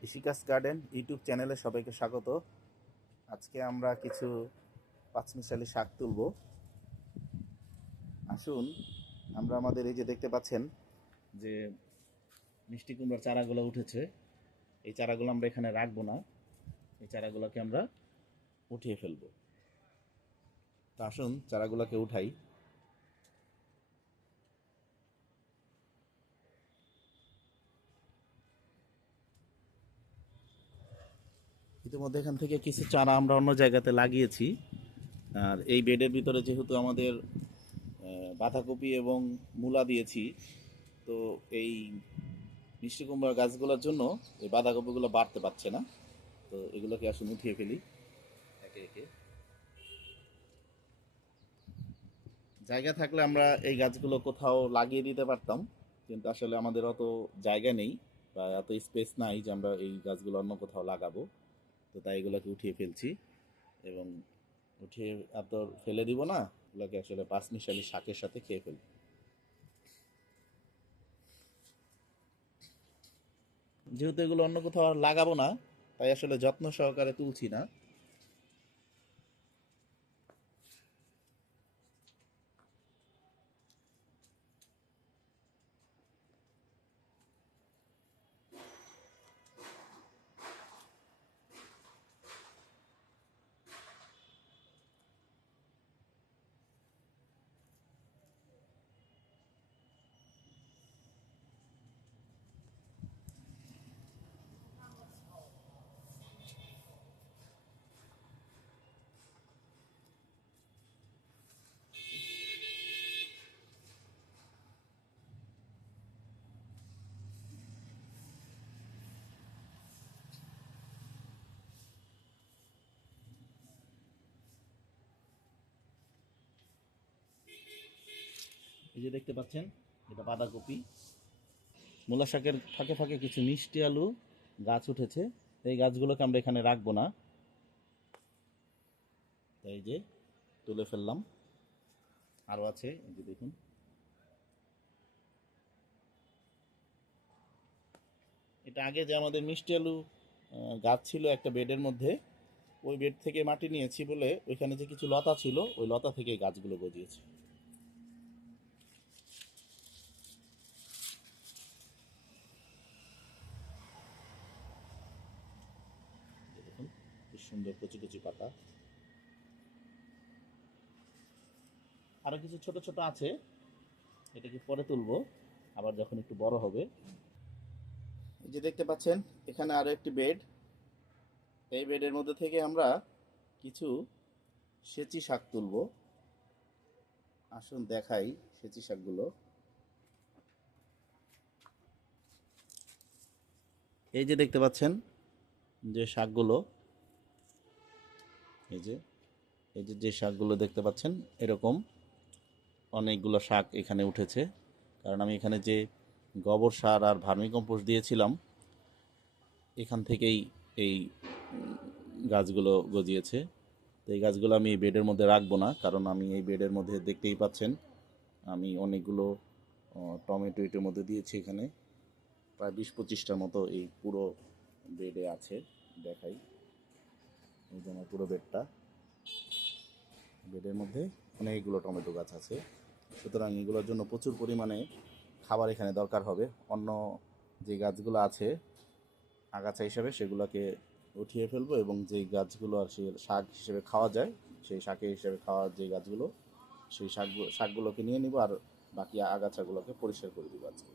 কৃষিকাজ garden YouTube চ্যানেলে সবাইকে স্বাগত। আজকে আমরা কিছু পাঁচমিশালি শাক তুলব। আসুন, আমরা আমাদের এই যে দেখতে পাচ্ছেন যে মিষ্টি কুমড়ার চারাগুলো উঠেছে, এই চারাগুলো আমরা এখানে রাখবো না, এই চারাগুলোকে আমরা উঠিয়ে ফেলবো। তা আসুন চারাগুলোকে উঠাই। ইতিমধ্যে এখান থেকে কিছু চারা আমরা অন্য জায়গাতে লাগিয়েছি। আর এই বেডের ভিতরে যেহেতু আমাদের বাঁধাকপি এবং মূলা দিয়েছি, তো এই মিষ্টি কুমড়ার গাছগুলোর জন্য এই বাঁধাকপিগুলো বাড়তে পারছে না। তো এগুলোকে আসলে উঠিয়ে ফেলি একে একে। জায়গা থাকলে আমরা এই গাছগুলো কোথাও লাগিয়ে দিতে পারতাম, কিন্তু আসলে আমাদের অত জায়গা নেই বা এত স্পেস নাই যে আমরা এই গাছগুলো অন্য কোথাও লাগাবো। তো তাই এগুলোকে উঠিয়ে ফেলছি এবং উঠিয়ে এত ফেলে দিব না, এগুলোকে আসলে পাঁচমিশালি শাকের সাথে খেয়ে ফেলবো। যেহেতু এগুলো অন্য কোথাও আর লাগাবো না, তাই আসলে যত্ন সহকারে তুলছি না। এই যে দেখতে পাচ্ছেন, এটা বাঁধাকপি। মূলা শাকের ফাঁকে ফাঁকে কিছু মিষ্টি আলু গাছ উঠেছে। এই গাছগুলোকে আমরা এখানে রাখবো না, তাই যে তুলে ফেললাম। আরও আছে, এই যে দেখুন। এটা আগে যে আমাদের মিষ্টি আলু গাছ ছিল একটা বেডের মধ্যে, ওই বেড থেকে মাটি নিয়েছি বলে ওইখানে যে কিছু লতা ছিল, ওই লতা থেকে এই গাছগুলো গজিয়েছে। এই দেখুন কি সুন্দর কচি কচি পাতা। আরো কিছু ছোট ছোট আছে, এটাকে পরে তুলবো আবার যখন একটু বড় হবে। এই যে দেখতে পাচ্ছেন, এখানে আরো একটি বেড। এই বেডের মধ্যে থেকে আমরা কিছু সেচি শাক তুলবো। আসুন দেখাই সেচি শাকগুলো। এই যে দেখতে পাচ্ছেন যে শাকগুলো, এই যে এই যে যে শাকগুলো দেখতে পাচ্ছেন, এরকম অনেকগুলো শাক এখানে উঠেছে। কারণ আমি এখানে যে গোবর সার আর ভার্মিকম্পোস্ট দিয়েছিলাম, এখান থেকেই এই গাছগুলো গজিয়েছে। তো এই গাছগুলো আমি এই বেডের মধ্যে রাখবো না, কারণ আমি এই বেডের মধ্যে দেখতেই পাচ্ছেন আমি অনেকগুলো টমেটো এটার মধ্যে দিয়েছি। এখানে প্রায় 20-25টার মতো এই পুরো বেডে আছে। দেখাই, এই যে আমার পুরো বেডের মধ্যে অনেকগুলো টমেটো গাছ আছে। সুতরাং এগুলোর জন্য প্রচুর পরিমাণে খাবার এখানে দরকার হবে। অন্য যে গাছগুলো আছে আগাছা হিসেবে, সেগুলোকে উঠিয়ে ফেলবো এবং যেই গাছগুলো আর সে শাক হিসেবে খাওয়া যায়, সেই শাকের হিসেবে খাওয়ার যে গাছগুলো, সেই শাকগুলোকে নিয়ে নিব আর বাকি আগাছাগুলোকে পরিষ্কার করে দিব আজকে।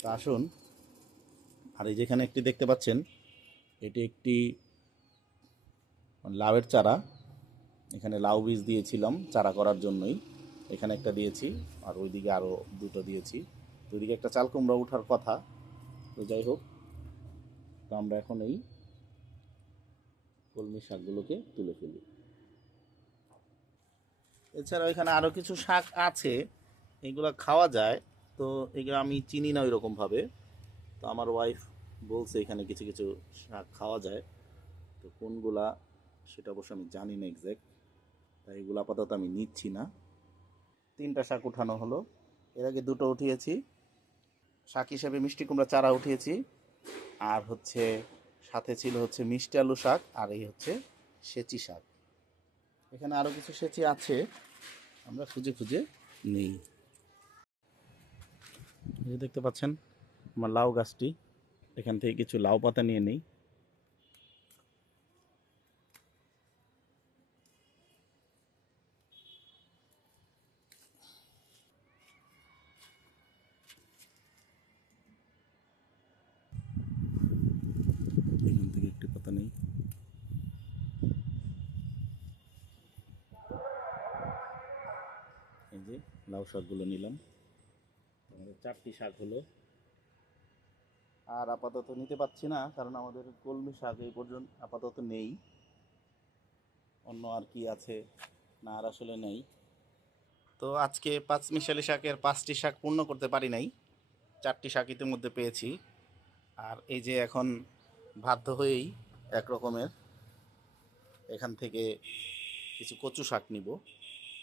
তা আসুন, আর এই যেখানে একটি দেখতে পাচ্ছেন, এটি একটি লাউয়ের চারা। এখানে লাউ বীজ দিয়েছিলাম চারা করার জন্যই, এখানে একটা দিয়েছি আর ওইদিকে আরও দুটো দিয়েছি। তো ওইদিকে একটা চাল কুমড়া ওঠার কথা। তো যাই হোক, তো আমরা এখন এই কলমি শাকগুলোকে তুলে ফেলি। এছাড়াও এখানে আরও কিছু শাক আছে, এগুলো খাওয়া যায়। তো এগুলো আমি চিনি না ওইরকমভাবে। তো আমার ওয়াইফ বলছে এখানে কিছু কিছু শাক খাওয়া যায়। তো কোনগুলা সেটা অবশ্য আমি জানি না এক্স্যাক্ট, তাই এগুলো আপাতত আমি নিচ্ছি না। 3টা শাক উঠানো হলো, এর আগে 2টো উঠিয়েছি। শাক হিসেবে মিষ্টি কুমড়া চারা উঠিয়েছি, আর হচ্ছে সাথে ছিল হচ্ছে মিষ্টি আলু শাক, আর এই হচ্ছে সেচি শাক। এখানে আরও কিছু সেচি আছে, আমরা খুঁজে খুঁজে নেই। এই যে দেখতে পাচ্ছেন আমার লাউ গাছটি, এখান থেকে কিছু লাউ পাতা নিয়ে নেই। এখান থেকে একটি পাতা নেই। এই যে লাউ শাকগুলো নিলাম, আমাদের 4টি শাক হলো। আর আপাতত নিতে পারছি না, কারণ আমাদের কলমি শাক এই পর্যন্ত আপাতত নেই। অন্য আর কি আছে, না আর আসলে নেই। তো আজকে পাঁচমিশালি শাকের 5টি শাক পূর্ণ করতে পারি নাই, 4টি শাক ইতিমধ্যে পেয়েছি। আর এই যে এখন বাধ্য হয়েই এক রকমের এখান থেকে কিছু কচু শাক নিব।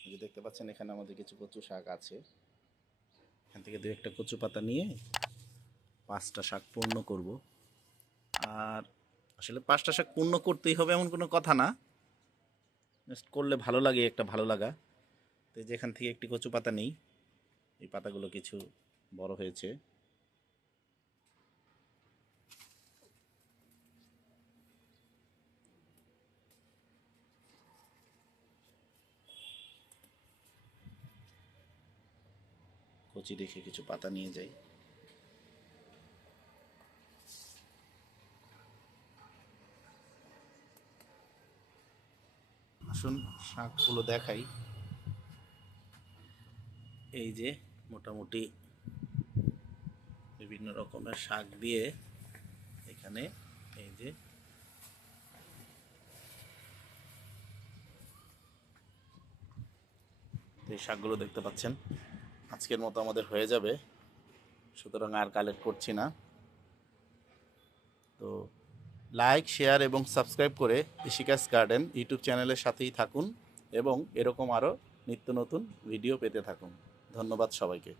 এই যে দেখতে পাচ্ছেন এখানে আমাদের কিছু কচু শাক আছে, এখান থেকে 2-1টা কচু পাতা নিয়ে 5টা শাক পূর্ণ করব। আর আসলে 5টা শাক পূর্ণ করতেই হবে এমন কোনো কথা না, জাস্ট করলে ভালো লাগে, একটা ভালো লাগা। তো যেখান থেকে একটি কচু পাতা নেই, এই পাতাগুলো কিছু বড় হয়েছে। কচি দেখে কিছু পাতা নিয়ে যাই। আসুন শাকগুলো দেখাই। এই যে মোটামুটি বিভিন্ন রকমের শাক দিয়ে এখানে এই যে এই শাকগুলো দেখতে পাচ্ছেন, আজকের মতো আমাদের হয়ে যাবে, সুতরাং আর কালেক্ট করছি না। তো লাইক, শেয়ার এবং সাবস্ক্রাইব করে ইশিকাস গার্ডেন ইউটিউব চ্যানেলের সাথেই থাকুন এবং এরকম আরও নিত্য নতুন ভিডিও পেতে থাকুন। ধন্যবাদ সবাইকে।